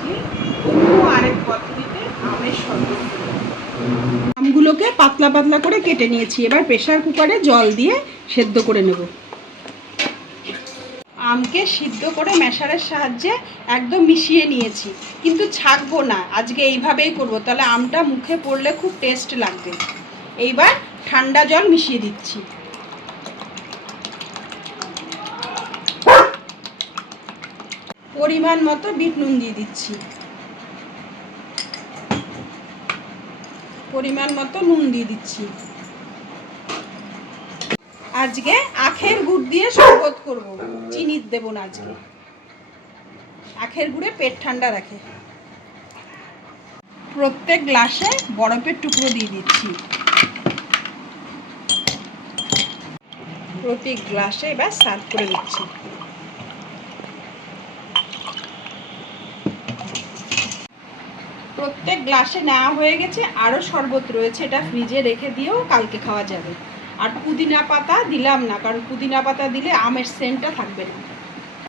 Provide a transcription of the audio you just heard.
আজকে অন্য আরেক পদ্ধতিতে আমের শরবত। আমগুলোকে পাতলা পাতলা করে কেটে নিয়েছি, এবার প্রেসার কুকারে জল দিয়ে সেদ্ধ করে নেব। আমকে সিদ্ধ করে ম্যাশারের সাহায্যে একদম মিশিয়ে নিয়েছি, কিন্তু ছাঁকবো না, আজকে এইভাবেই করব, তাহলে আমটা মুখে পড়লে খুব টেস্ট লাগবে। এইবার ঠান্ডা জল মিশিয়ে দিচ্ছি। পরিমাণ মতো বিট নুন দিয়ে দিচ্ছি, পরিমাণ মতো নুন দিয়ে দিচ্ছি। আজকে আখের গুড় দিয়ে শরবত করব, চিনি দেব না আজকে। আখের গুড়ে পেট ঠান্ডা রাখে। প্রত্যেক গ্লাসে বরফের টুকরো দিয়ে দিচ্ছি। প্রতি গ্লাসে এবার সার্ভ করে দিচ্ছি। প্রত্যেক গ্লাসে নেওয়া হয়ে গেছে, আরও শরবত রয়েছে, এটা ফ্রিজে রেখে দিয়েও কালকে খাওয়া যাবে। আর পুদিনা পাতা দিলাম না, কারণ পুদিনা পাতা দিলে আমের সেন্টটা থাকবে না।